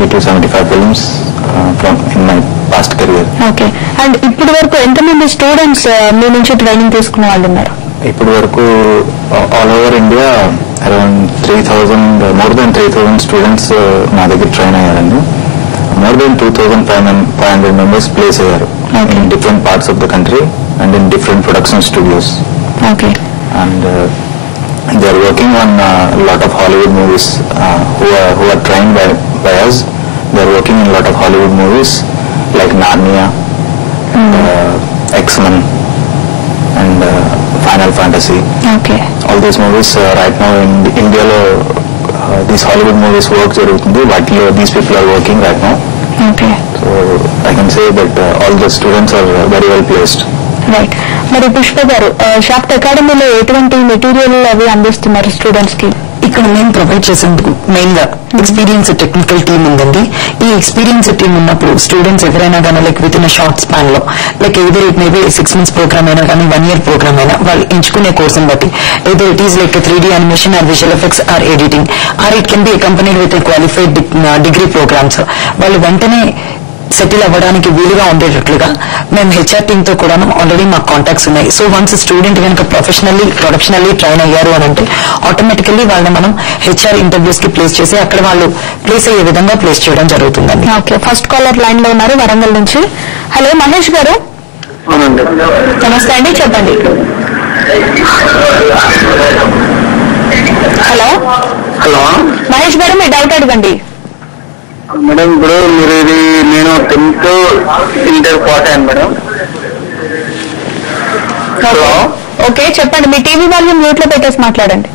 70 to 75 films in my past career. Okay. And ఇప్పటి వరకు ఎంతమంది స్టూడెంట్స్ మీ నుంచి ట్రైనింగ్ తీసుకున్న వాళ్ళు ఉన్నారు? ఇప్పటి వరకు all over India around 3,000, more than 3,000 students నా దగ్గర ట్రైన్ అయ్యారండి. మోర్ దెన్ 2,500 members ప్లేస్ అయ్యారు in different parts of the country and in different production studios. Okay. And they are working on a lot of Hollywood movies who are trained by us. They are working in a lot of Hollywood movies like Narnia, X-Men and Final Fantasy. Okay. All these movies right now in India these Hollywood movies work jarugutundi, but these people are working right now. Okay. So I can say that all the students are very well placed. Right. మరి పుష్ప గారు, shaft అకాడమీలో ఎటువంటి material అవి అందిస్తున్నారు students కి? ఇక్కడ మేము provide చేసేందుకు మెయిన్ గా ఎక్స్పీరియన్స్ టెక్నికల్ టీమ్ ఉందండి. ఈ ఎక్స్పీరియన్స్ టీమ్ ఉన్నప్పుడు స్టూడెంట్స్ ఎవరైనా కానీ like with in short span లో like either it maybe 6 months programme అయినా కానీ 1 year ప్రోగ్రామ్ అయినా వాళ్ళు ఎంచుకునే కోర్సును బట్టి either it is like 3D animation or visual effects or editing or it can be accompanied with qualified degree programmes వాళ్ళు వెంటనే సెటిల్ అవ్వడానికి వీలుగా ఉండేటట్లుగా మేము హెచ్ఆర్ టీమ్ తో కూడా ఆల్రెడీ మాకు కాంటాక్ట్స్ ఉన్నాయి. సో వన్స్ స్టూడెంట్ కనుక ప్రొఫెషనల్లీ ట్రైన్ అయ్యారు అని అంటే ఆటోమేటికల్లీ వాళ్ళని మనం హెచ్ఆర్ ఇంటర్వ్యూస్ కి ప్లేస్ చేసి అక్కడ వాళ్ళు ప్లేస్ అయ్యే విధంగా ప్లేస్ చేయడం జరుగుతుందండి. ఓకే. ఫస్ట్ కాలర్ లైన్ లో ఉన్నారు వరంగల్ నుంచి. హలో మహేష్ గారు. నమస్తే అండి, చెప్పండి. హలో హలో మహేష్ గారు, మీ డౌట్ అడగండి. మేడం, ఇప్పుడు మీరు ఇది నేను 10th ఇంటర్ పాస్ అయ్యాను మేడం. హలో. ఓకే, చెప్పండి. మీ టీవీ వాల్యూమ్ మ్యూట్ లో పెట్టేసి మాట్లాడండి.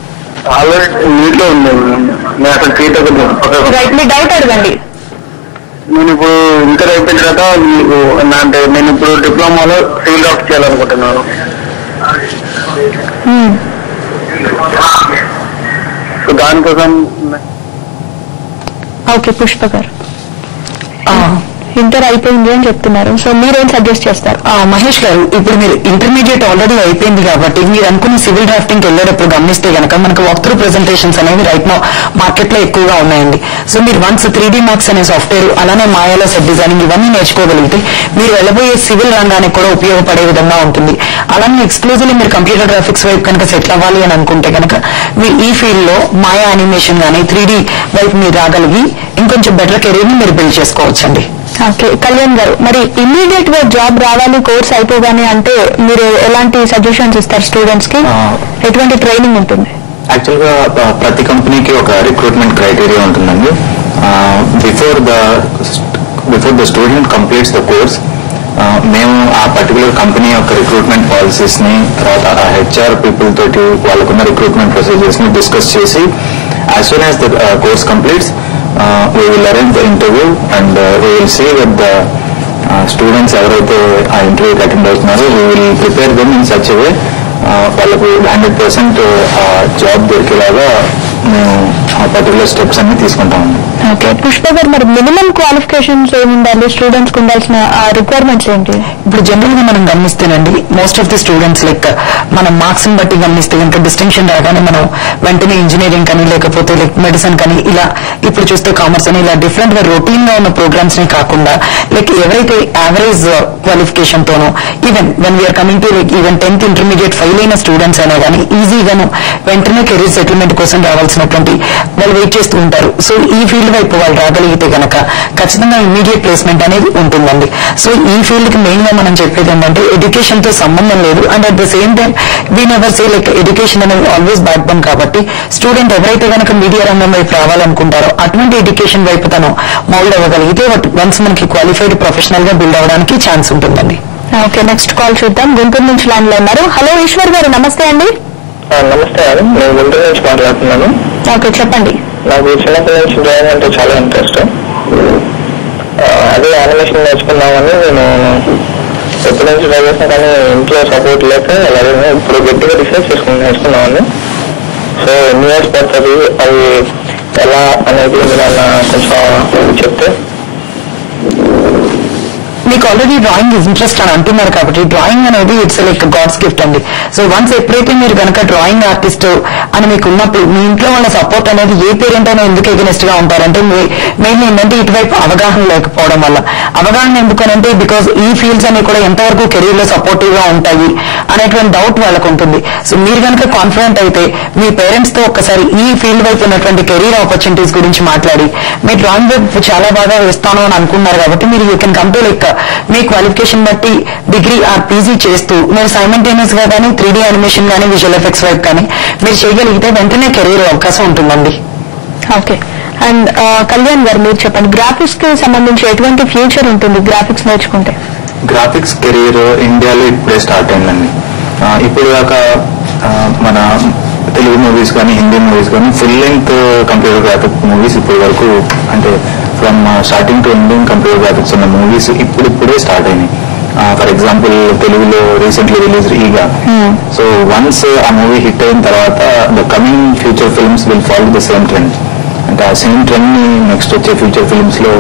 ఆల్రెడీ నీట్లో ఉంది మేడం, నేను అసలు సీట్ రైట్, మీ డౌట్ అడగండి. నేను ఇప్పుడు ఇంటర్ అయిపోయిన తర్వాత మీకు అంటే నేను ఇప్పుడు డిప్లొమాలో సివిల్ డ్రాఫ్ట్ చేయాలనుకుంటున్నాను. సో దానికోసం ఓకే పుష్ప గారు, ఇంటర్ అయిపోయింది అని చెప్తున్నారు. సో మీరేం సజెస్ట్ చేస్తారు? మహేష్ గారు, ఇప్పుడు మీరు ఇంటర్మీడియట్ ఆల్రెడీ అయిపోయింది కాబట్టి మీరు అనుకున్న సివిల్ డ్రాఫ్టింగ్ కి వెళ్ళేటప్పుడు గమనిస్తే కనుక మనకు వాక్ త్రూ ప్రెజెంటేషన్స్ అనేవి రైట్ నో మార్కెట్ లో ఎక్కువగా ఉన్నాయండి. సో మీరు వన్స్ 3D Max అనే సాఫ్ట్వేర్ అలానే మాయాలో సెట్ డిజైనింగ్ ఇవన్నీ నేర్చుకోగలిగితే మీరు వెళ్ళబోయే సివిల్ రంగానికి కూడా ఉపయోగపడే విధంగా ఉంటుంది. అలానే ఎక్స్క్లూజివ్లీ మీరు కంప్యూటర్ గ్రాఫిక్స్ వైపు కనుక సెటిల్ అవ్వాలి అని అనుకుంటే కనుక మీరు ఈ ఫీల్డ్ లో మాయా యానిమేషన్ గానీ 3D వైపు మీరు రాగలిగి ఇంకొంచెం బెటర్ కెరీర్ ని మీరు బిల్డ్ చేసుకోవచ్చండి. ఓకే. కళ్యాణ్ గారు, మరి ఇమ్మీడియట్ గా జాబ్ రావాలి కోర్స్ అయిపోగానే అంటే మీరు ఎలాంటి సజెషన్స్ ఇస్తారు స్టూడెంట్స్ కి? ఎటువంటి ట్రైనింగ్ ఉంటుంది? యాక్చువల్ గా ప్రతి కంపెనీకి ఒక రిక్రూట్మెంట్ క్రైటీరియా ఉంటుందండి. Before the student completes the course మేము ఆ పర్టికులర్ కంపెనీ యొక్క రిక్రూట్మెంట్ పాలసీస్ ని, తర్వాత ఆ హెచ్ఆర్ పీపుల్ తోటి వాళ్ళకున్న రిక్రూట్మెంట్ ప్రొసీజర్స్ ని డిస్కస్ చేసి as soon as the course completes we will arrange the interview and we will see that the students ఎవరైతే ఆ ఇంటర్వ్యూకి అటెండ్ అవుతున్నారో we will prepare them in such a way వాళ్ళకు 100% job దొరికేలాగా మేము ఆ particular steps అన్ని తీసుకుంటామండి. ఓకే. పుష్ప గారు, మరి మినిమం క్వాలిఫికేషన్స్ ఏమి ఉండాలి? స్టూడెంట్స్ కి ఉండాల్సిన రిక్వైర్మెంట్స్ ఏంటి? ఇప్పుడు జనరల్ గా మనం గమనిస్తేనండి most of the students like మనం మార్క్స్ ని బట్టి గమనిస్తే కనుక డిస్టింక్షన్ రాగానే మనం వెంటనే ఇంజనీరింగ్ కానీ లేకపోతే లైక్ మెడిసిన్ కానీ ఇలా ఇప్పుడు చూస్తే కామర్స్ అని ఇలా డిఫరెంట్ గా రొటీన్ గా ఉన్న ప్రోగ్రామ్స్ ని కాకుండా లైక్ ఎవరైతే యావరేజ్ క్వాలిఫికేషన్ తోనో even when we are coming to like even 10th intermediate fail అయిన స్టూడెంట్స్ అయినా కానీ ఈజీగాను వెంటనే కెరీర్ సెటిల్మెంట్ కోసం రావాల్సినటువంటి వాళ్ళు వెయిట్ చేస్తూ ఉంటారు. సో ఈ ఫీల్డ్ వైపు వాళ్ళు రాగలిగితే కనుక ఖచ్చితంగా ఇమీడియట్ ప్లేస్మెంట్ అనేది ఉంటుందండి. సో ఈ ఫీల్డ్ కి మెయిన్ గా మనం చెప్పేది ఏంటంటే ఎడ్యుకేషన్ తో సంబంధం లేదు and at the same time we never say like education అనేది ఆల్వేస్ బ్యాక్ బోన్ కాబట్టి స్టూడెంట్ ఎవరైతే కనుక మీడియా రంగం వైపు రావాలనుకుంటారో అటువంటి ఎడ్యుకేషన్ వైపు తను మౌల్డ్ అవ్వగలిగితే వన్స్ మనకి క్వాలిఫైడ్ ప్రొఫెషనల్ గా బిల్డ్ అవ్వడానికి ఛాన్స్ ఉంటుందండి. ఓకే. నెక్స్ట్ కాల్ చూద్దాం. గుంటూరు నుంచి లైన్ లో ఉన్నారు. హలో ఈశ్వర్ గారు, నమస్తే అండి. నమస్తే అండి, నేను గుంటూరు నుంచి మాట్లాడుతున్నాను. ఓకే, చెప్పండి. నాకు చిన్నప్పటి నుంచి డ్రాయింగ్ అంటే చాలా ఇంట్రెస్ట్. అదే యానిమేషన్ నేర్చుకున్నామని నేను ఎప్పటి నుంచి ట్రై చేసినా కానీ ఇంట్లో సపోర్ట్ లేక అలాగే ఇప్పుడు గట్టిగా రీసెర్చ్ చేసుకుని నేర్చుకున్నామని. సో ఎన్ని ఇయర్స్ పడుతుంది, అది ఎలా అనేది మీరు కొంచెం చెప్తే. మీకు ఆల్రెడీ డ్రాయింగ్ ఇంట్రెస్ట్ అని అంటున్నారు కాబట్టి డ్రాయింగ్ అనేది ఇట్స్ లైక్ గాడ్స్ గిఫ్ట్ అండి. సో వన్స్ ఎప్పుడైతే మీరు కనుక డ్రాయింగ్ ఆర్టిస్ట్ అని మీకు ఉన్నప్పుడు మీ ఇంట్లో వాళ్ళ సపోర్ట్ అనేది ఏ పేరెంట్ అయినా ఎందుకు ఎగనెస్ట్ గా ఉంటారంటే మెయిన్ ఏంటంటే ఇటువైపు అవగాహన లేకపోవడం వల్ల. అవగాహన ఎందుకనంటే బికాస్ ఈ ఫీల్డ్స్ అన్ని కూడా ఎంతవరకు కెరీర్ లో సపోర్టివ్ గా ఉంటాయి అనేటువంటి డౌట్ వాళ్ళకు ఉంటుంది. సో మీరు కనుక కాన్ఫిడెంట్ అయితే మీ పేరెంట్స్ తో ఒక్కసారి ఈ ఫీల్డ్ వైపు ఉన్నటువంటి కెరీర్ ఆపర్చునిటీస్ గురించి మాట్లాడి మీ డ్రాయింగ్ వైపు చాలా బాగా వేస్తాను అని అనుకున్నారు కాబట్టి మీరు you can come to like me qualification బట్టి డిగ్రీ ఆర్ పీజీ చేస్తూ మీరు సైమల్టేనియస్ గా కానీ 3D యానిమేషన్ కానీ విజువల్ ఎఫెక్ట్స్ వైపు కానీ మీరు చేయగలిగితే వెంటనే కెరీర్ అవకాశం ఉంటుందండి. ఓకే. అండ్ కళ్యాణ్ గారు మీరు చెప్పండి, గ్రాఫిక్స్ కి సంబంధించి ఎటువంటి ఫ్యూచర్ ఉంటుంది గ్రాఫిక్స్ నేర్చుకుంటే? గ్రాఫిక్స్ కెరీర్ ఇండియాలో ఇప్పుడే స్టార్ట్ అయిందండి. ఇప్పుడు దాకా మన తెలుగు మూవీస్ కానీ హిందీ మూవీస్ కానీ full length computer graphic movies ఇప్పటి వరకు అంటే from starting to ending computer graphics ఉన్న మూవీస్ ఇప్పుడే స్టార్ట్ అయినాయి. ఫర్ ఎగ్జాంపుల్ తెలుగులో recently release Eega. So once ఆ మూవీ హిట్ అయిన తర్వాత the coming future films will follow the same trend. అంటే ఆ సేమ్ ట్రెండ్ ని నెక్స్ట్ వచ్చే ఫ్యూచర్ ఫిల్మ్స్ లో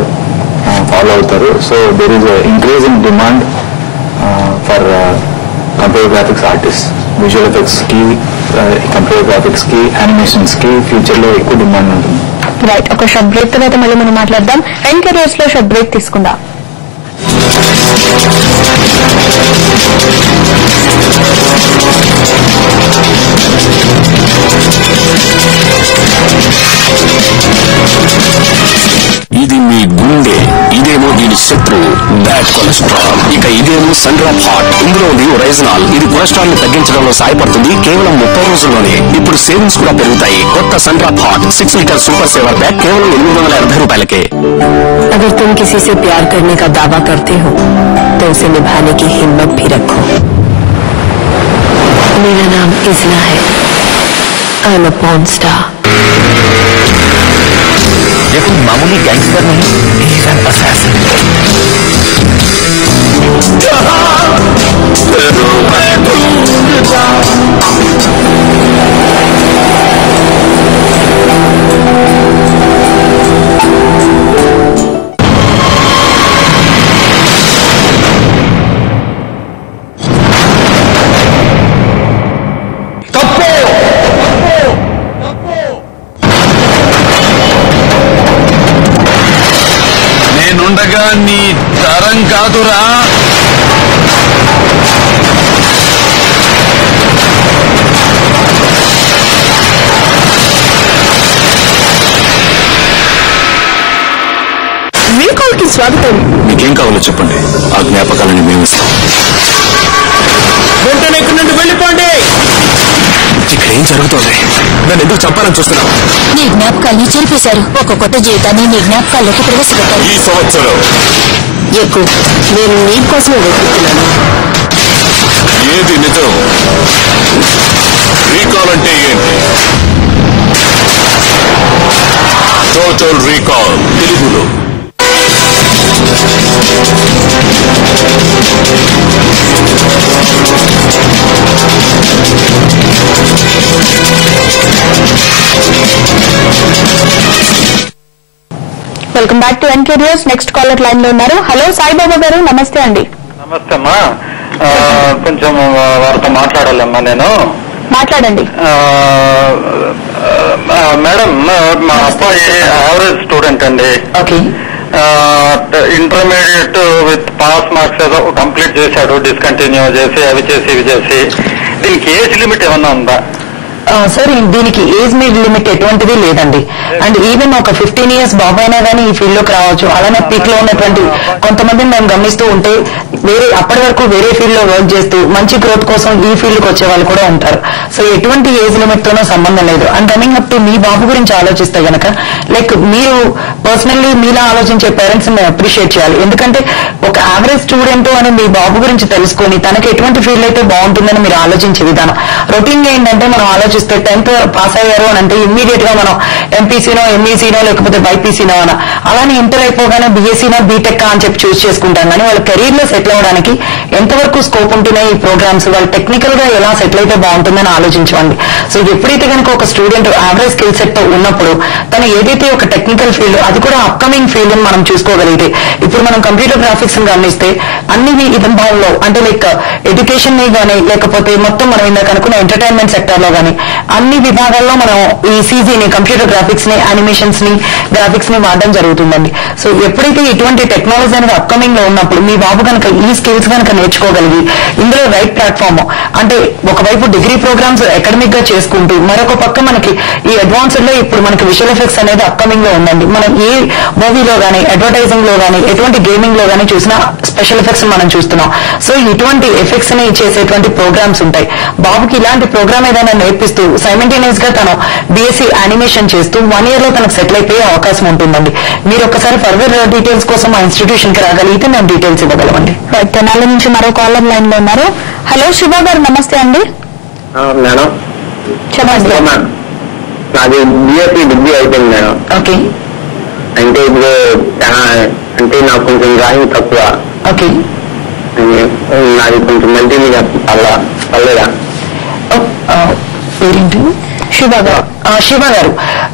ఫాలో అవుతారు. So there is increase in demand for computer graphics artist. Visual effects కి, కంప్యూటర్ గ్రాఫిక్స్ కి, యానిమేషన్స్ కి ఫ్యూచర్ లో ఎక్కువ డిమాండ్ ఉంటుంది. రైట్. ఒక షార్ట్ బ్రేక్ తర్వాత మళ్ళీ మనం మాట్లాడదాం. 10 కెరియర్స్ లో షార్ట్ బ్రేక్ తీసుకుందాం. ఇది మీ గుండె, ఇదేమో దీని శత్రువు బ్యాడ్ కొలెస్ట్రాల్. ఇక ఇదేమో సన్డ్రాప్ హార్ట్. ఇందులో ఉంది ఒరైజనాల్. ఇది కొలెస్ట్రాల్ ని తగ్గించడంలో సహాయపడుతుంది కేవలం 30 రోజుల్లోనే. ఇప్పుడు సేవింగ్స్ కూడా పెరుగుతాయి. కొత్త Sundrop heart 6 litre super saver bag కేవలం 880 రూపాయలకే. अगर तुम किसी से प्यार करने का दावा करते हो तो उसे निभाने की हिम्मत भी रखो. मेरा नाम इज़ना है. I am a porn star. ये कोई मामूली गैंगस्टर नहीं, ही इज एन असैसिन. నేనుండగా నీ తరం కాదురా. రీకాల్కి స్వాగతం. మీకేం కావాలో చెప్పండి, ఆ జ్ఞాపకాలని మేము ఇస్తాం. వెంటనే ఇక్కడి నుండి వెళ్ళిపోండి. ఇక్కడ ఏం జరుగుతోంది? నన్ను ఎందుకు చంపాలని చూస్తున్నావు? నీ జ్ఞాపకాల్ని చెరిపేశారు. ఒక కొత్త జీవితాన్ని నీ జ్ఞాపకాల్లోకి ప్రవేశపెట్టారు. ఈ సంవత్సరం ఎక్కువ నేను నీ కోసమే వెతుకుతున్నాను. ఏది నిజం? రీకాల్ అంటే ఏంటి? టోటల్ రీకాల్ తెలుగులో. Welcome back to 10 careers. Next caller line లో ఉన్నారు. హలో సాయిబాబా గారు, నమస్తే అండి. నమస్తే అమ్మా. కొంచెం వారితో మాట్లాడాలమ్మా నేను. మాట్లాడండి. మేడం, మా అబ్బాయి యావరేజ్ స్టూడెంట్ అండి. Okay. Intermediate with pass marks ఏదో కంప్లీట్ చేశాడు, డిస్కంటిన్యూ చేసి అవి చేసి ఇవి చేసి. దీనికి ఏజ్ లిమిట్ ఏమన్నా ఉందా? సార్ దీనికి ఏజ్ లిమిట్ ఎటువంటిది లేదండి. అండ్ ఈవెన్ ఒక 15 years బాబు అయినా కానీ ఈ ఫీల్డ్ లోకి రావచ్చు. అలానే పీక్ లో ఉన్నటువంటి కొంతమందిని మేము గమనిస్తూ ఉంటే అప్పటి వరకు వేరే ఫీల్డ్ లో వర్క్ చేస్తూ మంచి గ్రోత్ కోసం ఈ ఫీల్డ్ కి వచ్చే వాళ్ళు కూడా ఉంటారు. సో ఎటువంటి ఏజ్ లిమిట్ తోనో సంబంధం లేదు. And running up to me బాబు గురించి ఆలోచిస్తే గనక లైక్ మీరు పర్సనల్లీ మీలా ఆలోచించే పేరెంట్స్ ని అప్రిషియేట్ చేయాలి. ఎందుకంటే ఒక యావరేజ్ స్టూడెంట్ అని మీ బాబు గురించి తెలుసుకొని తనకి ఎటువంటి ఫీల్డ్ అయితే బాగుంటుందని మీరు ఆలోచించే విధానం. రొటీన్ గా ఏంటంటే మనం ఆలోచిస్తే 10th పాస్ అయ్యారు అని అంటే ఇమ్మీడియట్ గా మనం ఎంపీసీనో ఎంఈసీనో లేకపోతే బైపీసీనో అన అలానే ఇంటర్ అయిపోగానే బీఎస్సీనో బీటెక్ అని చెప్పి చూస్ చేసుకుంటాం. కానీ వాళ్ళ కెరీర్ లో సెటిల్ అవ్వడానికి ఎంతవరకు స్కోప్ ఉంటున్నాయి ఈ ప్రోగ్రామ్స్, వాళ్ళు టెక్నికల్ గా ఎలా సెటిల్ అయితే బాగుంటుందని ఆలోచించండి. సో ఎప్పుడైతే కనుక ఒక స్టూడెంట్ యావరేజ్ స్కిల్ సెట్ తో ఉన్నప్పుడు తను ఏదైతే ఒక టెక్నికల్ ఫీల్డ్, అది కూడా అప్కమింగ్ ఫీల్డ్ మనం చూసుకోగలిగితే, ఇప్పుడు మనం కంప్యూటర్ గ్రాఫిక్స్ గమనిస్తే అన్ని విభాగంలో అంటే లైక్ ఎడ్యుకేషన్ ని గానీ లేకపోతే మొత్తం మనం ఇందాక అనుకున్న ఎంటర్టైన్మెంట్ సెక్టర్ లో గానీ అన్ని విభాగాల్లో మనం ఈ సీజీని, కంప్యూటర్ గ్రాఫిక్స్ ని, యానిమేషన్స్ ని, గ్రాఫిక్స్ ని వాడడం జరుగుతుందండి. సో ఎప్పుడైతే ఇటువంటి టెక్నాలజీ అనేది అప్కమింగ్ లో ఉన్నప్పుడు మీ బాబు కనుక ఈ స్కిల్స్ కనుక నేర్చుకోగలిగి ఇందులో రైట్ ప్లాట్ఫామ్ అంటే ఒకవైపు డిగ్రీ ప్రోగ్రామ్స్ అకాడమిక్ గా చేసుకుంటూ మరొక పక్క మనకి ఈ అడ్వాన్స్డ్ లో ఇప్పుడు మనకి విజువల్ ఎఫెక్ట్స్ అనేది అప్కమింగ్ లో ఉందండి. మనం ఏ మూవీలో గానీ అడ్వర్టైజింగ్ లో గానీ ఎటువంటి గేమింగ్ లో గానీ చూసినా స్పెషల్ ఎఫెక్ట్స్ మనం చూస్తున్నాం. సో ఇటువంటి ఎఫెక్ట్స్ ని చేసేటువంటి ప్రోగ్రామ్స్ ఉంటాయి. బాబుకి ఇలాంటి ప్రోగ్రామ్ ఏదైనా నేర్పిస్తూ సైమల్టేనియస్ గా తను బీఎస్సీ యానిమేషన్ చేస్తూ 1 year లో తనకు సెటిల్ అయిపోయే అవకాశం ఉంటుందండి. మీరు ఒకసారి ఫర్దర్ డీటెయిల్స్ కోసం మా ఇన్స్టిట్యూషన్ కి రాగలిగితే మేము డీటెయిల్స్ ఇవ్వగలమండి. తెనాలి నుంచి మరో కాలర్ లైన్ లో ఉన్నారు. హలో శివ గారు, నమస్తే అండి. మేడం చెప్పండి. నాది బీఎస్సీ డిగ్రీ అయిపోయింది మేడం. ఓకే. అంటే ఇప్పుడు అంటే నాకు కొంచెం డ్రాయింగ్ తక్కువ. ఓకే. నాది కొంచెం మల్టీమీడియా పర్లేదా? పేరేంటి? శివ గారు,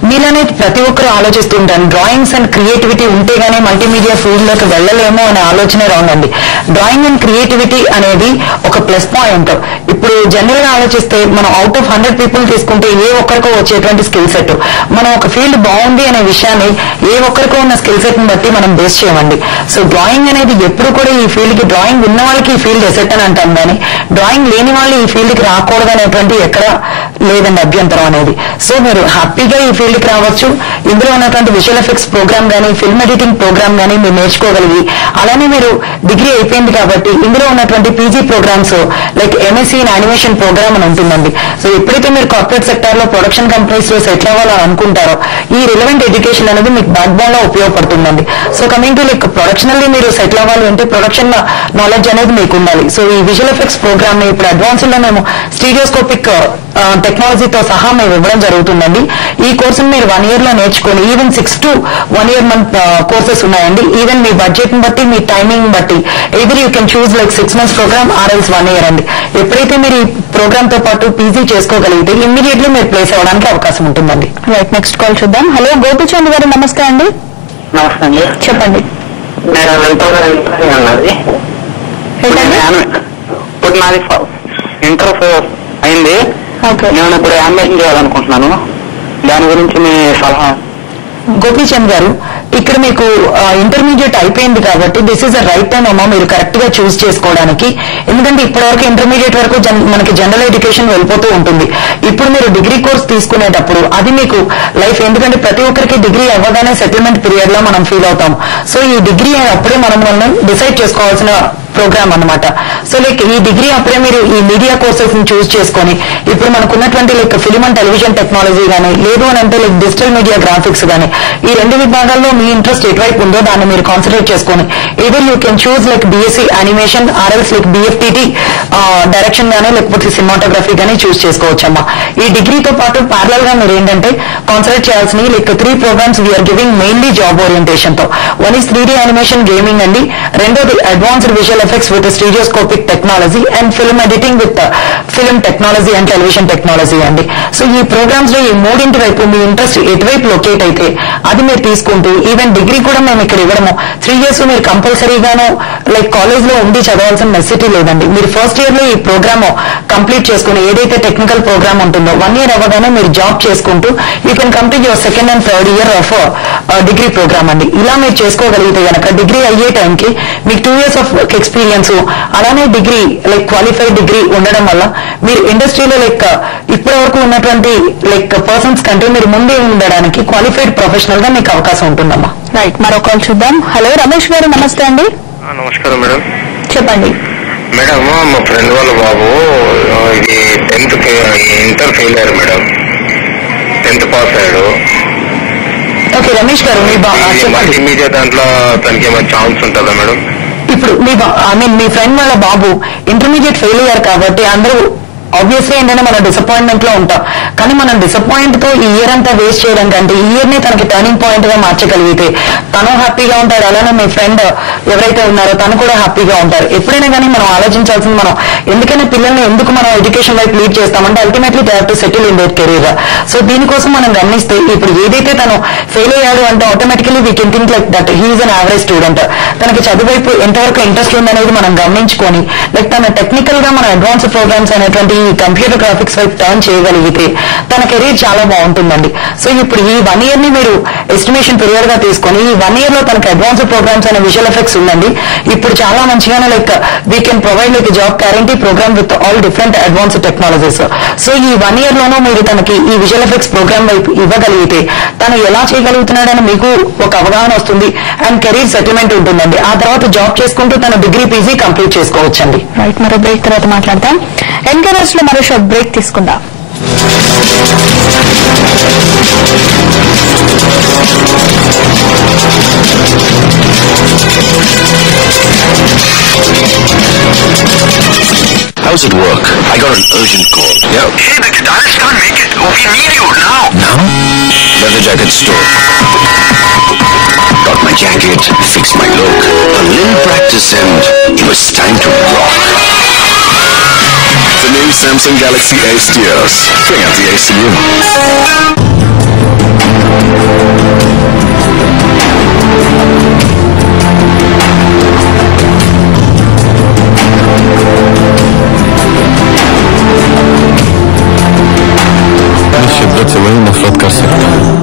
మీలోనే ప్రతి ఒక్కరు ఆలోచిస్తుంటాను డ్రాయింగ్స్ అండ్ క్రియేటివిటీ ఉంటే గానీ మల్టీమీడియా ఫీల్డ్ లోకి వెళ్ళలేమో అనే ఆలోచన రాండి. డ్రాయింగ్ అండ్ క్రియేటివిటీ అనేది ఒక ప్లస్ పాయింట్. ఇప్పుడు జనరల్ గా ఆలోచిస్తే మనం అవుట్ ఆఫ్ 100 people తీసుకుంటే ఏ ఒక్కరికో వచ్చేటువంటి స్కిల్ సెట్, మనం ఒక ఫీల్డ్ బాగుంది అనే విషయాన్ని ఏ ఒక్కరికో ఉన్న స్కిల్ సెట్ ని బట్టి మనం బేస్ చేయమండి. సో డ్రాయింగ్ అనేది ఎప్పుడు కూడా ఈ ఫీల్డ్ కి, డ్రాయింగ్ ఉన్న వాళ్ళకి ఈ ఫీల్డ్ ఎసెట్ అని అంటాం కానీ డ్రాయింగ్ లేని వాళ్ళు ఈ ఫీల్డ్ కి రాకూడదు అనేటువంటి ఎక్కడ లేదండి అభ్యంతరం అనేది. సో మీరు హ్యాపీగా ఈ ఫీల్డ్ కి రావచ్చు. ఇందులో ఉన్నటువంటి విజువల్ ఎఫెక్ట్స్ ప్రోగ్రామ్ గానీ ఫిల్మ్ ఎడిటింగ్ ప్రోగ్రామ్ గానీ మీరు నేర్చుకోగలిగి, అలానే మీరు డిగ్రీ అయిపోయింది కాబట్టి ఇందులో ఉన్నటువంటి PG programmes like MSc in animation programme అని ఉంటుందండి. సో ఎప్పుడైతే మీరు కార్పొరేట్ సెక్టర్ లో ప్రొడక్షన్ కంపెనీస్ లో సెటిల్ అవ్వాలని అనుకుంటారో ఈ రిలవెంట్ ఎడ్యుకేషన్ అనేది మీకు బ్యాక్ బోన్ లో ఉపయోగపడుతుందండి. సో కమింగ్ టు లైక్ ప్రొడక్షనల్లీ మీరు సెటిల్ అవ్వాలి అంటే ప్రొడక్షన్ నాలెడ్జ్ అనేది మీకు ఉండాలి. సో ఈ విజువల్ ఎఫెక్ట్స్ ప్రోగ్రామ్ ని ఇప్పుడు అడ్వాన్స్ లో మేము స్టీరియోస్కోపిక్ టెక్నాలజీతో సహా మేము ఇవ్వడం జరుగుతుందండి. ఈ కోర్సును మీరు 1 year లో నేర్చుకొని even 6 to 1 year month courses ఉన్నాయండి. ఈవెన్ మీ బడ్జెట్ ని బట్టి, మీ టైమింగ్ బట్టి either you can choose like 6 months programme or else 1 year అండి. ఎప్పుడైతే మీరు ఈ ప్రోగ్రామ్ తో పాటు పీజీ చేసుకోగలిగితే ఇమ్మీడియట్లీ మీరు ప్లేస్ అవ్వడానికి అవకాశం ఉంటుందండి. రైట్, నెక్స్ట్ కాల్ చూద్దాం. హలో గోపిచంద్ గారు, నమస్తే అండి. నమస్తే అండి. చెప్పండి. ఇప్పుడు నాది ఇంటర్ అయింది. నేను ఇప్పుడు యానిమేషన్ చేయాలనుకుంటున్నాను. దాని గురించి మీ సలహా? గోపీచంద్ గారు, ఇక్కడ మీకు ఇంటర్మీడియట్ అయిపోయింది కాబట్టి this is the right time అమ్మా మీరు కరెక్ట్ గా చూస్ చేసుకోవడానికి. ఎందుకంటే ఇప్పటివరకు ఇంటర్మీడియట్ వరకు మనకి జనరల్ ఎడ్యుకేషన్ వెళ్ళిపోతూ ఉంటుంది. ఇప్పుడు మీరు డిగ్రీ కోర్స్ తీసుకునేటప్పుడు అది మీకు లైఫ్, ఎందుకంటే ప్రతి ఒక్కరికి డిగ్రీ అవ్వగానే సెటిల్మెంట్ పీరియడ్ లో మనం ఫీల్ అవుతాం. సో ఈ డిగ్రీ అప్పుడే మనం డిసైడ్ చేసుకోవాల్సిన ప్రోగ్రామ్ అన్నమాట. సో లైక్ ఈ డిగ్రీ అప్పుడే మీరు ఈ మీడియా కోర్సెస్ ని చూస్ చేసుకొని ఇప్పుడు మనకున్నటువంటి like film and television technology గానీ లేదు అని అంటే లైక్ డిజిటల్ మీడియా గ్రాఫిక్స్ గానీ ఈ 2 విభాగాల్లో మీ ఇంట్రెస్ట్ ఎటువైపు ఉందో దాన్ని మీరు కాన్సన్ట్రేట్ చేసుకొని either you can choose like BSc animation or else like BFTT direction గానీ లేకపోతే సినిమాటోగ్రఫీ గానీ చూస్ చేసుకోవచ్చమ్మా. ఈ డిగ్రీతో పాటు ప్యారలల్ గా మీరు ఏంటంటే కాన్సన్ట్రేట్ చేయాల్సిన like 3 programs we are giving mainly job orientation తో. One is 3D animation gaming అండి, రెండోది advanced visual effects with stereoscopic technology and film editing with film technology and television technology అండి. సో ఈ ప్రోగ్రామ్స్ లో ఈ 3 వైపు మీ ఇంట్రెస్ట్ ఎటువైపు లొకేట్ అయితే అది మీరు తీసుకుంటూ ఈవెన్ డిగ్రీ కూడా మేము ఇక్కడ ఇవ్వడము 3 years మీరు కంపల్సరీగాను లైక్ కాలేజ్ లో ఉండి చదవాల్సిన నెసెసిటీ లేదండి. మీరు ఫస్ట్ ఇయర్ లో ఈ ప్రోగ్రామ్ కంప్లీట్ చేసుకుని ఏదైతే టెక్నికల్ ప్రోగ్రామ్ ఉంటుందో 1 year అవ్వగానే మీరు జాబ్ చేసుకుంటూ you can complete your second and third year of degree programme అండి. ఇలా మీరు చేసుకోగలిగితే కనుక డిగ్రీ అయ్యే టైంకి మీకు 2 years ఆఫ్ ఎక్స్పీరియన్స్ అలానే డిగ్రీ లైక్ క్వాలిఫైడ్ డిగ్రీ ఉండడం వల్ల మీరు ఇండస్ట్రీలో లైక్ ఇప్పటి వరకు ఉన్నటువంటి లైక్ పర్సన్స్ కంటే మీరు ముందే ఉండడానికి క్వాలిఫైడ్ ప్రొఫెషనల్ గా మీకు అవకాశం ఉంటుందమ్మా. రైట్, మరో కాల్ చూద్దాం. హలో రమేష్ గారు, నమస్తే అండి. నమస్కారం మేడం. చెప్పండి. మేడం మా ఫ్రెండ్ వాళ్ళ బాబు ఇది 10th ఇంటర్ ఫెయిల్ అయ్యారు మేడం. 10th పాస్ అయ్యాడు. ఓకే రమేష్ గారు, మీడియా దాంట్లో తనకి ఏమైనా ఛాన్స్ ఉంటుందా మేడం? ఇప్పుడు మీ ఫ్రెండ్ వాళ్ళ బాబు ఇంటర్మీడియట్ ఫెయిల్ అయ్యారు కాబట్టి అందరూ ఆబ్వియస్లీ ఏంటంటే మనం డిసప్పాయింట్మెంట్ లో ఉంటాం. కానీ మనం డిసప్పాయింట్ తో ఈ ఇయర్ అంతా వేస్ట్ చేయడం కంటే ఈ ఇయర్ ని తనకి టర్నింగ్ పాయింట్ గా మార్చగలిగితే తను హ్యాపీగా ఉంటాడు, అలానే మీ ఫ్రెండ్ ఎవరైతే ఉన్నారో తను కూడా హ్యాపీగా ఉంటారు. ఎప్పుడైనా కానీ మనం ఆలోచించాల్సింది మనం ఎందుకైనా పిల్లల్ని ఎందుకు మనం ఎడ్యుకేషన్ వైపు లీడ్ చేస్తామంటే ultimately they have to settle in their career. So దీనికోసం మనం గమనిస్తే ఇప్పుడు ఏదైతే తను ఫెయిల్ అయ్యాడు అంటే automatically we can think like that he is an average student. తనకి చదువు వైపు ఎంతవరకు ఇంట్రెస్ట్ ఉందనేది మనం గమనించుకొని లైక్ తన టెక్నికల్ గా మన అడ్వాన్స్ ప్రోగ్రామ్స్ అనేటువంటి కంప్యూటర్ గ్రాఫిక్స్ వైపు టర్న్ చేయగలిగితే తన కెరీర్ చాలా బాగుంటుందండి. సో ఇప్పుడు ఈ 1 year ని మీరు ఎస్టిమేషన్ పీరియడ్ గా తీసుకొని ఈ 1 year లో తనకి అడ్వాన్స్ ప్రోగ్రామ్స్ అనే విజువల్ ఎఫెక్ట్స్ ఉందండి. ఇప్పుడు చాలా మంచిగానే like we can provide like job guarantee programme with all different advance technologies. So ఈ 1 year లోనూ మీరు తనకి ఈ విజువల్ ఎఫెక్ట్స్ ప్రోగ్రామ్ వైపు ఇవ్వగలిగితే తను ఎలా చేయగలుగుతున్నాడని మీకు ఒక అవగాహన వస్తుంది అండ్ కెరీర్ సెటిల్మెంట్ ఉంటుందండి. ఆ తర్వాత జాబ్ చేసుకుంటూ తన డిగ్రీ పీజీ కంప్లీట్ చేసుకోవచ్చండి. రైట్, మరో బ్రేక్ తర్వాత మాట్లాడతాం. ఎన్కరేజ్ లో మరో షార్ట్ బ్రేక్ తీసుకుందాం. How's it work? I got an urgent call. Yeah. Hey, the guitarist can't make it. We need you now. Now? Leather jacket store. Got my jacket, fixed my look, a little practice and it was time to rock. The new Samsung Galaxy A steers. Bring out the ace in you. शिद्दत से वही नफरत कर सकता हूँ.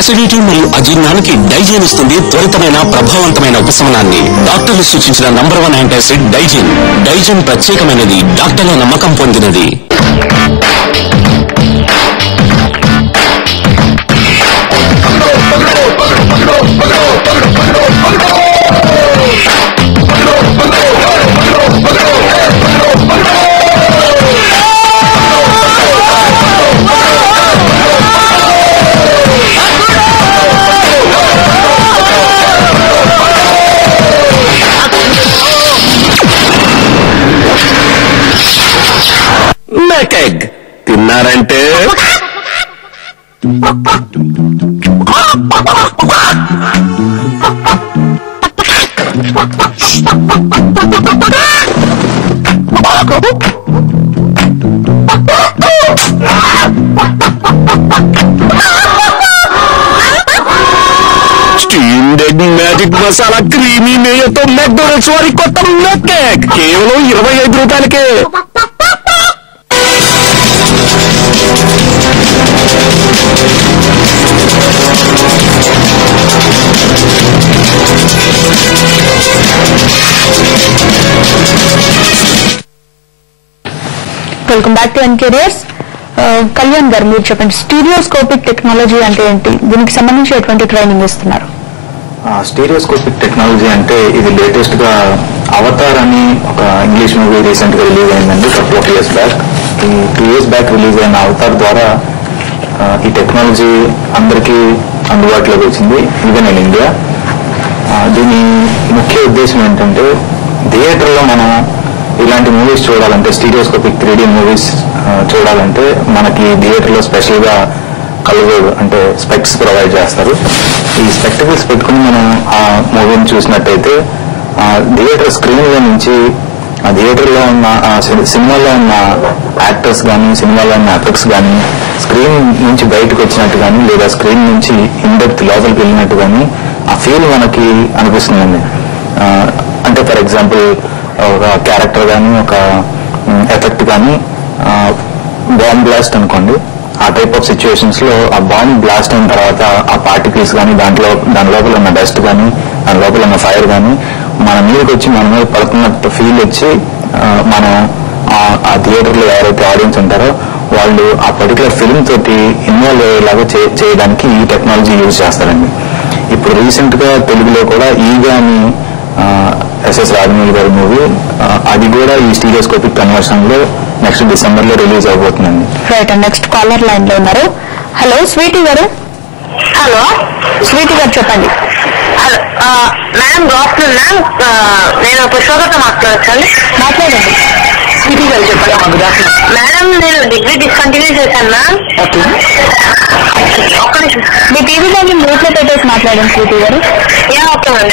Acidity మరియు అజీర్ణానికి Digene ఇస్తుంది త్వరితమైన ప్రభావవంతమైన ఉపశమనాన్ని. డాక్టర్లు సూచించిన నంబర్ 1 యాంటాసిడ్ డైజిన్. డైజిన్ ప్రత్యేకమైనది, డాక్టర్ల నమ్మకం పొందినది. మెకెగ్ తిన్నారంటే steamed egg magic masala creamy మేయతో మెక్డొనాల్డ్స్ వారి కొత్త మెకెగ్ కేవలం 25 రూపాయలకే. వెల్కమ్ బ్యాక్ టు ఎన్కేరియర్స్. కళ్యాణ్ గారు, మీరు చెప్పండి, స్టీరియోస్కోపిక్ టెక్నాలజీ అంటే ఏంటి? దీనికి సంబంధించి ఎటువంటి ట్రైనింగ్ ఇస్తున్నారు? స్టీరియోస్కోపిక్ టెక్నాలజీ అంటే ఇది లేటెస్ట్ గా అవతార్ అని ఒక ఇంగ్లీష్ మూవీ రీసెంట్ గా రిలీజ్ అయిందండి. Couple of years back. ఈ 2 years బ్యాక్ రిలీజ్ అయిన అవతార్ ద్వారా ఈ టెక్నాలజీ అందరికీ అందుబాటులోకి వచ్చింది, ఈవెన్ ఇన్ ఇండియా. దీని ముఖ్య ఉద్దేశం ఏంటంటే థియేటర్లో మనం ఇలాంటి మూవీస్ చూడాలంటే, స్టీరియోస్కోపిక్ 3D మూవీస్ చూడాలంటే మనకి థియేటర్లో స్పెషల్ గా కలర్ అంటే స్పెక్ట్స్ ప్రొవైడ్ చేస్తారు. ఈ స్పెక్టికల్స్ పెట్టుకుని మనం ఆ మూవీని చూసినట్టయితే థియేటర్ స్క్రీన్ లో నుంచి ఆ థియేటర్లో ఉన్న సినిమాలో ఉన్న యాక్టర్స్ కానీ, సినిమాలో ఉన్న ఎఫెక్ట్స్ కానీ స్క్రీన్ నుంచి బయటకు వచ్చినట్టు కానీ, లేదా స్క్రీన్ నుంచి ఇన్డెప్త్ లోపలికి వెళ్ళినట్టు కానీ ఆ ఫీల్ మనకి అనిపిస్తుందండి. అంటే ఫర్ ఎగ్జాంపుల్ ఒక క్యారెక్టర్ కానీ, ఒక ఎఫెక్ట్ కానీ, బాంబ్ బ్లాస్ట్ అనుకోండి, ఆ టైప్ ఆఫ్ సిచ్యువేషన్స్ లో ఆ బాంబ్ బ్లాస్ట్ అయిన తర్వాత ఆ పార్టికల్స్ కానీ, దాని లోపల ఉన్న డస్ట్ కానీ, దాని లోపల ఉన్న ఫైర్ కానీ మన మీదకి వచ్చి మన మీద పడుతున్నట్టు ఫీల్ వచ్చి మనం ఆ థియేటర్ లో ఎవరైతే ఆడియన్స్ ఉంటారో వాళ్ళు ఆ పర్టికులర్ ఫిల్మ్ తోటి ఇన్వాల్వ్ అయ్యేలాగా చేయడానికి ఈ టెక్నాలజీ యూజ్ చేస్తారండి. ఇప్పుడు రీసెంట్ గా తెలుగులో కూడా ఈగా అని ఎస్ఎస్ రాజమౌళి గారి మూవీ, అది కూడా ఈ స్టీరియోస్కోపిక్ కన్వర్షన్ లో నెక్స్ట్ డిసెంబర్ లో రిలీజ్ అవబోతుందండి. రైట్, నెక్స్ట్ కాలర్ లైన్ లో ఉన్నారు. హలో స్వీటీ గారు. హలో స్వీటీ గారు చెప్పండి. Madam good afternoon ma'am. నేను పుష్పలత మాట్లాడచ్చండి. మాట్లాడండి. స్వీటీ గారు చెప్పండి. Good afternoon madam. నేను డిగ్రీ డిస్కంటిన్యూ చేశాను మ్యామ్. ఓకే. ఒక్క నిమిషం. మీ టీవీలో మ్యూట్ లో పెట్టేసి మాట్లాడండి స్వీటీ గారు. Okay ma'am.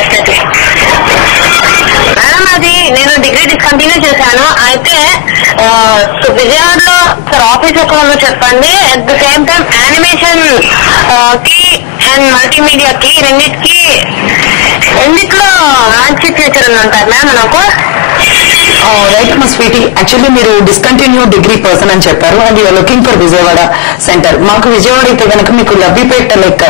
మేడం అది నేను డిగ్రీ డిస్కంటిన్యూ చేశాను. అయితే విజయవాడలో సార్ ఆఫీస్ ఎక్కడ చెప్పండి. At the same time animation కి అండ్ మల్టీమీడియాకి రెండిట్లో మంచి ఫ్యూచర్ ఉందంటారు మ్యామ్ నాకు. రైట్ మా స్వీటీ, యాక్చువల్లీ మీరు డిస్కంటిన్యూ డిగ్రీ పర్సన్ అని చెప్పారు and you are looking for Vijayawada centre. మాకు విజయవాడ అయితే కనుక మీకు లబ్బిపేట లైక్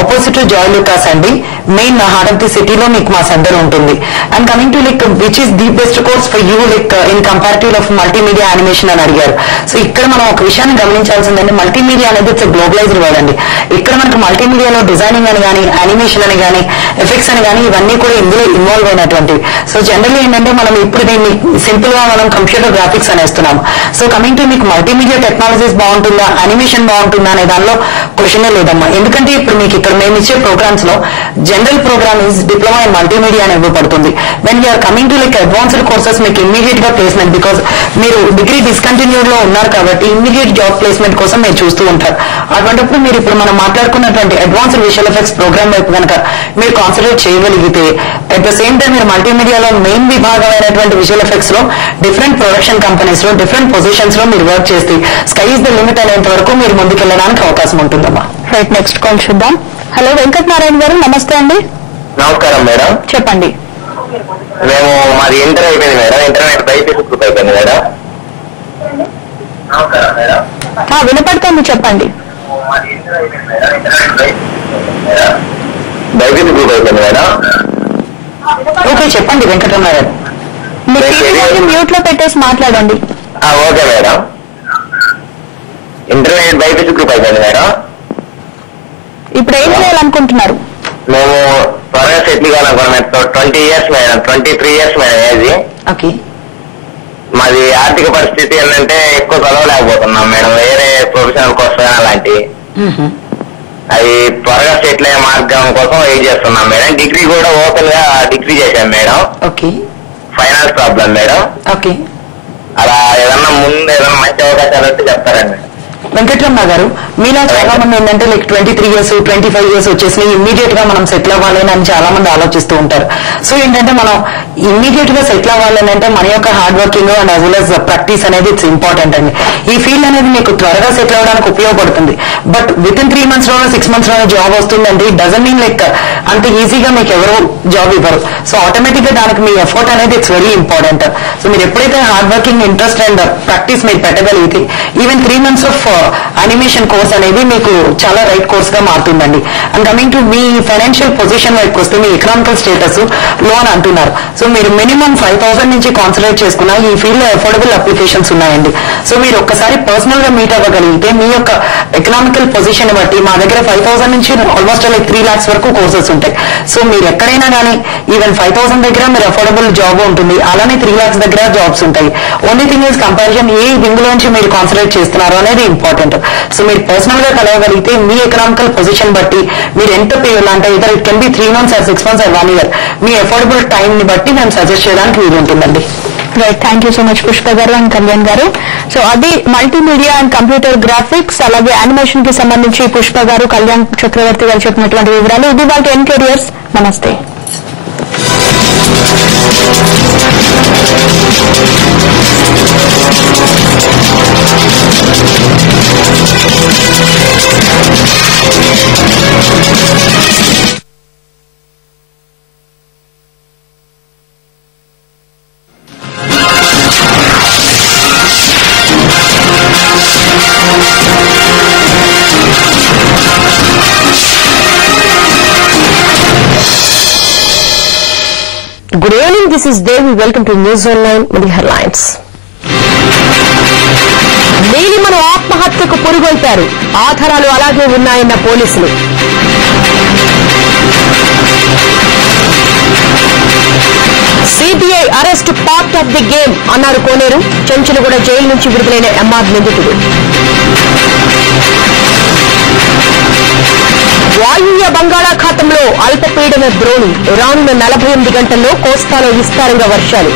ఆపోజిట్ జాయ్ లుకాస్ అండి, మెయిన్ హార్ట్ ఆఫ్ ది సిటీలో మీకు మా సెంటర్ ఉంటుంది. And coming to like which is the best course for you like in comparative of multimedia animation అని అడిగారు. సో ఇక్కడ మనం ఒక విషయాన్ని గమనించాల్సిందండి, మల్టీమీడియా అనేది ఇట్స్ గ్లోబలైజ్డ్ వర్డ్ అండి. ఇక్కడ మనకు మల్టీమీడియాలో డిజైనింగ్ అని కానీ, యానిమేషన్ అని కానీ, ఎఫెక్ట్స్ అని కానీ ఇవన్నీ కూడా ఇందులో ఇన్వాల్వ్ అయినటువంటివి. సో జనరల్లీ ఏంటంటే మనం ఇప్పుడు దీన్ని సింపుల్ గా మనం కంప్యూటర్ గ్రాఫిక్స్ అనేస్తున్నాము. సో కమింగ్ టు మీకు మల్టీమీడియా టెక్నాలజీస్ బాగుంటుందా, యానిమేషన్ బాగుంటుందా అనే దానిలో క్వశ్చనే లేదమ్మా. ఎందుకంటే ఇప్పుడు మీకు ఇక్కడ మేము ఇచ్చే ప్రోగ్రామ్స్ లో general programme is diploma in multimedia అని ఇవ్వబడుతుంది. When we are coming to like advanced courses మీకు ఇమ్మీడియట్ గా ప్లేస్మెంట్, బికాస్ మీరు డిగ్రీ డిస్కంటిన్యూడ్ లో ఉన్నారు కాబట్టి ఇమ్మీడియట్ జాబ్ ప్లేస్మెంట్ కోసం మీరు చూస్తూ ఉంటారు. అటువంటిప్పుడు మీరు ఇప్పుడు మనం మాట్లాడుకున్నటువంటి అడ్వాన్స్డ్ విజువల్ ఎఫెక్ట్స్ ప్రోగ్రామ్ వైపు కనుక మీరు కాన్సన్ట్రేట్ చేయగలిగితే అట్ ద సేమ్ టైం మీరు మల్టీమీడియాలో మెయిన్ విభాగమైనటువంటి విజువల్ ఎఫెక్ట్స్ లో డిఫరెంట్ ప్రొడక్షన్ కంపెనీస్ లో డిఫరెంట్ పొజిషన్స్ లో మీరు వర్క్ చేస్తే స్కై ఇస్ ద లిమిట్ అనేంత వరకు మీరు ముందుకెళ్ళడానికి అవకాశం ఉంటుందమ్మా. రైట్, నెక్స్ట్ కాల్ చూద్దాం. హలో వెంకట నారాయణ గారు, నమస్తే అండి. నమస్కారం మేడం. చెప్పండి. మేము మాది ఇంటర్ అయిపోయింది మేడం. ఇంటర్నెట్ బైపీసీ గ్రూప్ అయిపోయింది మేడం. నమస్కారం మేడం. వినపడుతుంది, చెప్పండి. బైపీసీ గ్రూప్ అయిపోయింది మేడం. ఓకే చెప్పండి వెంకటరమణ గారు. మీ టీవీ మ్యూట్ లో పెట్టేసి మాట్లాడండి. Okay madam. Internet BiPC group అయిపోయింది మేడం. ఇప్పుడు ఏం చేయాలనుకుంటున్నారు? మేము త్వరగా సెటిల్ కావాలనుకున్నాం. 20 years madam, 23 years madam age. Okay. మాది ఆర్థిక పరిస్థితి ఏంటంటే ఎక్కువ చదవలేకపోతున్నాం మేడం, వేరే ప్రొఫెషనల్ కోసం అలాంటివి. అది త్వరగా సెటిల్ అయ్యే మార్గం కోసం వెయిట్ చేస్తున్నాం మేడం. డిగ్రీ కూడా ఓపెన్ గా డిగ్రీ చేశాం madam. Okay. Finance problem madam. Okay. అలా ఏదన్నా ముందు ఏదన్నా మంచి అవకాశాలు అంటే చెప్తారండి. వెంకటరమణ గారు, మీలో చాలా మంది ఏంటంటే లైక్ 23 years 25 years వచ్చేసి ఇమ్మీడియట్ గా మనం సెటిల్ అవ్వాలి అని చాలా మంది ఆలోచిస్తూ ఉంటారు. సో ఏంటంటే మనం ఇమ్మీడియట్ గా సెటిల్ అవ్వాలని అంటే మన యొక్క hard working and as well as practice అనేది ఇట్స్ ఇంపార్టెంట్ అండి. ఈ ఫీల్డ్ అనేది మీకు త్వరగా సెటిల్ అవ్వడానికి ఉపయోగపడుతుంది. బట్ విత్ ఇన్ 3 months లోనే 6 months లోనే జాబ్ వస్తుందంటే ఇట్ డజంట్ మీన్ లైక్ అంత ఈజీగా మీకు ఎవరు జాబ్ ఇవ్వరు. సో ఆటోమేటిక్ గా దానికి మీ ఎఫర్ట్ అనేది ఇట్స్ వెరీ ఇంపార్టెంట్. సో మీరు ఎప్పుడైతే hard working, interest and practice మీరు పెట్టగలిగితే even 3 months of animation course అనేది మీకు చాలా రైట్ కోర్స్ గా మారుతుందండి. అండ్ కమింగ్ టు మీ ఫైనాన్షియల్ పొజిషన్ వైపు వస్తే మీ ఎకనామికల్ స్టేటస్ లోన్ అంటున్నారు. సో మీరు మినిమం 5,000 నుంచి కాన్సన్ట్రేట్ చేసుకున్న ఈ ఫీల్డ్ లో అఫోర్డబుల్ అప్లికేషన్స్ ఉన్నాయండి. సో మీరు ఒక్కసారి పర్సనల్ గా మీట్ అవ్వగలిగితే మీ యొక్క ఎకనామికల్ పొజిషన్ బట్టి మా దగ్గర 5,000 నుంచి ఆల్మోస్ట్ లైక్ 3 lakhs వరకు కోర్సెస్ ఉంటాయి. సో మీరు ఎక్కడైనా కానీ ఈవెన్ 5,000 దగ్గర మీరు అఫోర్డబుల్ జాబ్ ఉంటుంది, అలానే 3 lakhs దగ్గర జాబ్స్ ఉంటాయి. ఓన్లీ థింగ్ ఈజ్ కంపారిజన్ ఏ వింగ్లోంచి మీరు కాన్సన్ట్రేట్ చేస్తున్నారు అనేది ఇంపార్టెంట్. సో మీరు పర్సనల్ గా కలవగలిగితే మీ ఎకనామికల్ పొజిషన్ బట్టి మీరు ఎంత పేరు అంటే either it can B 3 months or 6 months or 1 year me affordable time ని బట్టి మేము సజెస్ట్ చేయడానికి వీలు ఉంటుందండి. Right, thank you so much Pushpa గారు అండ్ కళ్యాణ్ గారు. సో అది మల్టీమీడియా అండ్ కంప్యూటర్ గ్రాఫిక్స్ అలాగే యానిమేషన్ కి సంబంధించి పుష్ప గారు, కళ్యాణ్ చక్రవర్తి గారు చెప్పినటువంటి వివరాలు. ఇది వాళ్ళ ఎన్ కెరియర్స్. నమస్తే. Good evening, this is Devi. Welcome to News Online with the headlines. నీలిమను ఆత్మహత్యకు పురుగొల్పారు, ఆధారాలు అలాగే ఉన్నాయన్న పోలీసులు. CBI arrest part of the game అన్నారు కోనేరు. చెంచులగూడ జైలు నుంచి విడుదలైన ఎంఆర్ నిందితుడు. వాయువ్య బంగాళాఖాతంలో అల్పపీడన ద్రోణి రానున్న 48 గంటల్లో కోస్తాలో విస్తారంగా వర్షాలు.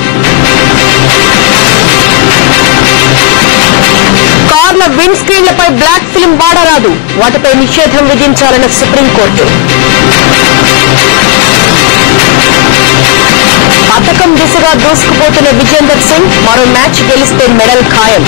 కార్ల విండ్ స్క్రీన్లపై బ్లాక్ ఫిల్మ్ వాడరాదు, వాటిపై నిషేధం విధించాలన్న సుప్రీంకోర్టు. పథకం దిశగా దూసుకుపోతున్న విజేందర్ సింగ్ మరో మ్యాచ్ గెలిస్తే మెడల్ ఖాయం.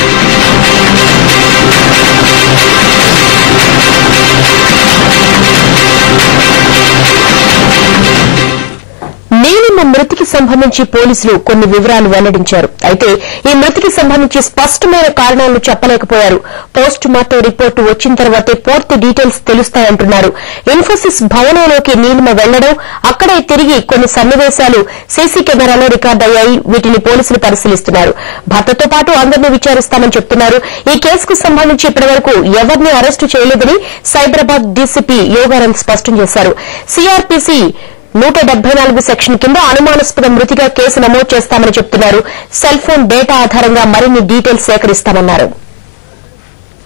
నీలిమ మృతికి సంబంధించి పోలీసులు కొన్ని వివరాలు వెల్లడించారు. అయితే ఈ మృతికి సంబంధించి స్పష్టమైన కారణాలను చెప్పలేకపోయారు. పోస్ట్ మార్టం రిపోర్టు వచ్చిన తర్వాతే పూర్తి డీటెయిల్స్ తెలుస్తాయంటున్నారు. ఇన్ఫోసిస్ భవనంలోకి నీలిమ వెళ్లడం, అక్కడే తిరిగి కొన్ని సన్నివేశాలు సీసీ కెమెరాలో రికార్డయ్యాయి. వీటిని పోలీసులు పరిశీలిస్తున్నారు. భర్తతో పాటు అందరినీ విచారిస్తామని చెప్తున్నారు. ఈ కేసుకు సంబంధించి ఇప్పటివరకు ఎవరిని అరెస్టు చేయలేదని సైబరాబాద్ డీసీపీ యోగానంద్ స్పష్టం చేశారు. సీఆర్పీసీ 174 సెక్షన్ కింద అనుమానాస్పద మృతిగా కేసు నమోదు చేస్తామని చెప్తున్నారు. సెల్ ఫోన్ డేటా ఆధారంగా మరిన్ని డీటెయిల్స్ సేకరిస్తామన్నారు.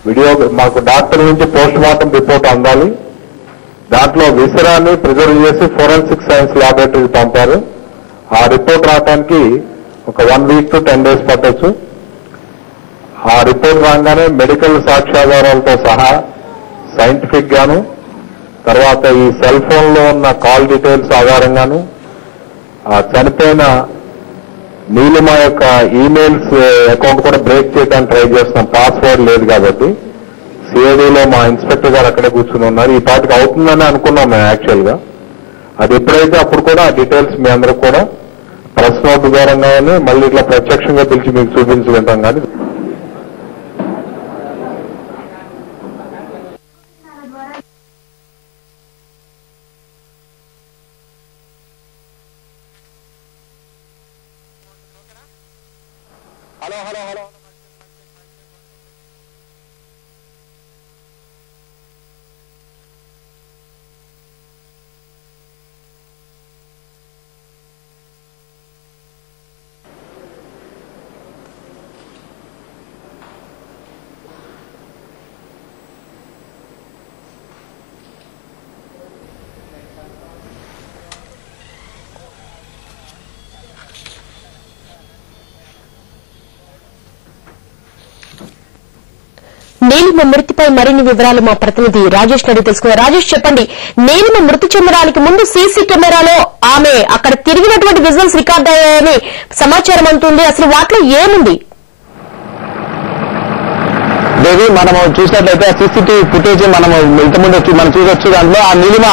వీడియో మాకు డాక్టర్ నుంచి పోస్ట్ మార్టం రిపోర్ట్ అందాలి. దాంట్లో విసరాన్ని ప్రిజర్వ్ చేసి ఫోరెన్సిక్ సైన్స్ ల్యాబొరేటరీకి పంపారు. ఆ రిపోర్ట్ రావడానికి ఒక 1 వీక్ to 10 days పట్టొచ్చు. ఆ రిపోర్ట్ రాగానే మెడికల్ సాక్ష్యాధారాలతో సహా సైంటిఫిక్ గాను, తర్వాత ఈ సెల్ ఫోన్ లో ఉన్న కాల్ డీటెయిల్స్ ఆధారంగాను, ఆ చనిపోయిన నీలిమ యొక్క ఈమెయిల్స్ అకౌంట్ కూడా బ్రేక్ చేయడానికి ట్రై చేస్తున్నాం. పాస్వర్డ్ లేదు కాబట్టి సిఐడిలో మా ఇన్స్పెక్టర్ గారు అక్కడే కూర్చుని ఉన్నారు. ఈ పాటికి అవుతుందని అనుకున్నాం మేము యాక్చువల్ గా. అది ఎప్పుడైతే అప్పుడు కూడా ఆ డీటెయిల్స్ మీ అందరూ కూడా ప్రెస్ నోట్ ద్వారా కానీ మళ్ళీ ఇట్లా ప్రత్యక్షంగా పిలిచి మీకు చూపించుకుంటాం. కానీ నీలిమ మృతిపై మరిన్ని వివరాలు మా ప్రతినిధి రాజేష్ అడిగి తెలుసుకున్నారు. రాజేష్, చెప్పండి, నీలిమ మృతి చెందడానికి ముందు సీసీ కెమెరాలో ఆమె అక్కడ తిరిగినటువంటి విజువల్స్ రికార్డ్ అయ్యాయని సమాచారం అందుతుంది. అసలు వాటిలో ఏముంది? దేవి, మనము చూసినట్లయితే సీసీటీవీ ఫుటేజ్ మనము ఇంతకుముందు మనం చూసొచ్చు. దాంట్లో ఆ నీలిమ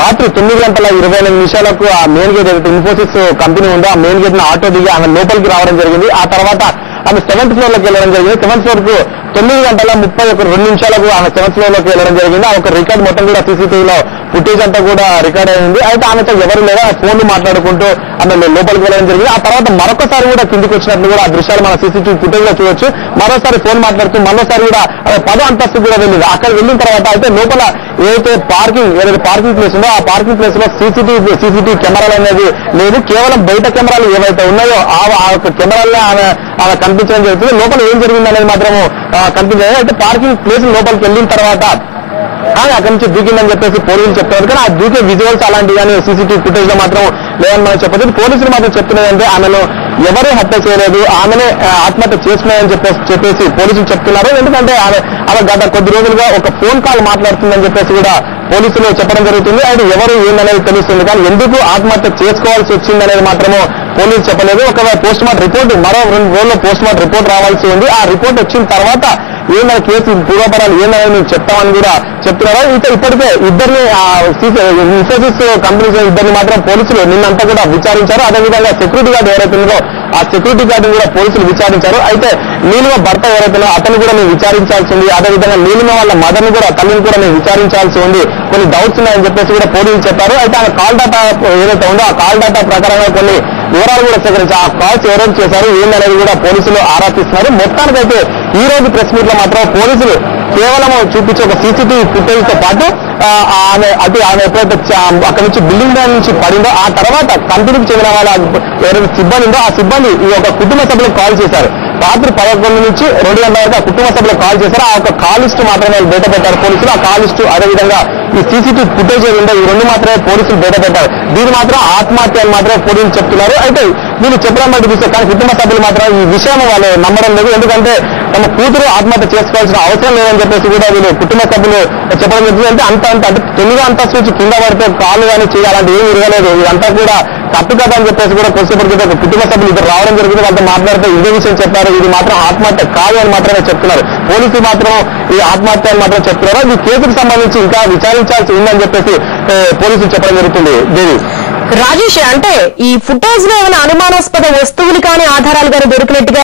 రాత్రి 9:28 ఆ మెయిన్ గేట్ ఏదైతే ఇన్ఫోసిస్ కంపెనీ ఉందో ఆ మెయిన్ గేట్ ను ఆటో దిగి ఆమె లోపలికి రావడం జరిగింది. ఆ తర్వాత ఆమె 7th floor లోకి వెళ్ళడం జరిగింది. 7th floor కు 9:31 ఆమె 7th floor లోకి వెళ్ళడం జరిగింది. ఆ ఒక రికార్డ్ మొత్తం కూడా సీసీటీవీలో ఫుటేజ్ అంతా కూడా రికార్డ్ అయింది. అయితే ఆమెతో ఎవరు లేదా ఫోన్లు మాట్లాడుకుంటూ ఆమె లోపలికి వెళ్ళడం జరిగింది. ఆ తర్వాత మరొకసారి కూడా కిందికి వచ్చినట్లు కూడా ఆ దృశ్యాలు మన సీసీటీవీ ఫుటేజ్ లో చూడొచ్చు. మరోసారి ఫోన్ మాట్లాడుతూ మరోసారి కూడా 10వ అంతస్తు కూడా వెళ్ళింది. అక్కడ వెళ్ళిన తర్వాత అయితే లోపల ఏదైతే పార్కింగ్ ప్లేస్ ఉందో ఆ పార్కింగ్ ప్లేస్ లో సీసీటీవీ కెమెరాలు అనేది లేదు. కేవలం బయట కెమెరాలు ఏవైతే ఉన్నాయో ఆ యొక్క కెమెరాలనే ఆమె కనిపించడం జరుగుతుంది. లోపల ఏం జరిగింది అనేది మాత్రము కనిపించలేదు. అయితే పార్కింగ్ ప్లేస్ లోపలికి వెళ్ళిన తర్వాత అక్కడి నుంచి దూకిందని చెప్పేసి పోలీసులు చెప్తున్నారు. కానీ ఆ దూకే విజువల్స్ అలాంటివి కానీ సీసీటీవీ ఫుటేజ్ లో మాత్రం లేదని మనం చెప్పలేదు. పోలీసులు మాత్రం చెప్తున్నదంటే ఆమెను ఎవరూ హత్య చేయలేదు, ఆమెనే ఆత్మహత్య చేసుకున్నాయని చెప్పేసి పోలీసులు చెప్తున్నారు. ఎందుకంటే ఆమె గత కొద్ది రోజులుగా ఒక ఫోన్ కాల్ మాట్లాడుతుందని చెప్పేసి కూడా పోలీసులు చెప్పడం జరుగుతుంది. అది ఎవరు ఏందనేది తెలుస్తుంది, కానీ ఎందుకు ఆత్మహత్య చేసుకోవాల్సి వచ్చిందనేది మాత్రము పోలీసులు చెప్పలేదు. ఒకవేళ పోస్ట్ మార్టం రిపోర్ట్ మరో 2 రోజుల్లో పోస్ట్ మార్టం రిపోర్ట్ రావాల్సి ఉంది. ఆ రిపోర్ట్ వచ్చిన తర్వాత ఏమైనా కేసు పూర్వపరాలు ఏమైనా మేము చెప్తామని కూడా చెప్తున్నారు. ఇప్పటికే ఇద్దరిని ఇన్ఫోసిస్ కంపెనీస్ ఇద్దరిని మాత్రం పోలీసులు నిన్నంతా కూడా విచారించారు. అదేవిధంగా సెక్యూరిటీ గార్డ్ ఎవరైతే ఉందో ఆ సెక్యూరిటీ గార్డును కూడా పోలీసులు విచారించారు. అయితే నీలిమ భర్త ఎవరైతే అతను కూడా మేము విచారించాల్సి ఉంది. అదేవిధంగా నీలిమ వాళ్ళ మదర్ని కూడా తల్లిని కూడా మేము విచారించాల్సి ఉంది. కొన్ని డౌట్స్ ఉన్నాయని చెప్పేసి కూడా పోలీసులు చెప్పారు. అయితే ఆమె కాల్ డేటా ఏదైతే ఉందో ఆ కాల్ డేటా ప్రకారంగా కొన్ని వివరాలు కూడా సేకరించి ఆ కాల్స్ ఎవరైనా చేశారు ఏందనేది కూడా పోలీసులు ఆరా తీస్తున్నారు. మొత్తానికైతే ఈ రోజు ప్రెస్ మీట్ లో మాత్రం పోలీసులు కేవలం చూపించే ఒక సీసీటీవీ ఫుటేజ్ తో పాటు ఆమె ఎప్పుడైతే అక్కడి నుంచి బిల్డింగ్ మీద నుంచి పడిందో ఆ తర్వాత కంపెనీకి చెందిన వాళ్ళ ఎవరైతే సిబ్బంది ఉందో ఆ సిబ్బంది ఈ యొక్క కుటుంబ సభ్యులకు కాల్ చేశారు. రాత్రి 11 నుంచి 2 గంటల వరకు ఆ కుటుంబ సభ్యులు కాల్ చేశారు. ఆ యొక్క కాల్ లిస్టు మాత్రమే బయట పెట్టారు పోలీసులు. ఆ కాల్ లిస్టు అదేవిధంగా ఈ సీసీటీవీ ఫుటేజ్ ఉందో ఈ 2 మాత్రమే పోలీసులు బయట పెట్టారు. దీన్ని మాత్రం ఆత్మహత్య అని మాత్రమే పోలీసులు చెప్తున్నారు. అయితే వీళ్ళు చెప్పడం బట్టి చూస్తే కానీ కుటుంబ సభ్యులు మాత్రం ఈ విషయం వాళ్ళు నమ్మడం లేదు. ఎందుకంటే తమ కూతురు ఆత్మహత్య చేసుకోవాల్సిన అవసరం లేదని చెప్పేసి కూడా వీళ్ళు కుటుంబ సభ్యులు చెప్పడం జరుగుతుంది. అంటే అంటే 9వ అంతస్తు నుంచి కింద పడితే కాళ్ళు కానీ చేయాలంటే ఏమి ఇరగలేదు. ఇదంతా కూడా తప్పు కదా అని చెప్పేసి కూడా కొద్దిసేపటికి కుటుంబ సభ్యులు ఇద్దరు రావడం జరిగింది. వాళ్ళతో మాట్లాడితే ఇదే విషయం చెప్పారు. ఇది మాత్రం ఆత్మహత్య కాదు అని మాత్రమే చెప్తున్నారు. పోలీసులు మాత్రం ఈ ఆత్మహత్య అని మాత్రం చెప్తున్నారు. ఈ కేసుకు సంబంధించి ఇంకా విచారించాల్సి ఉందని చెప్పేసి పోలీసులు చెప్పడం జరుగుతుంది. దేవి రాజేష్, అంటే ఈ ఫుటేజ్ లో ఏమైనా అనుమానాస్పద వస్తువులు కానీ ఆధారాలు కానీ దొరికినట్టుగా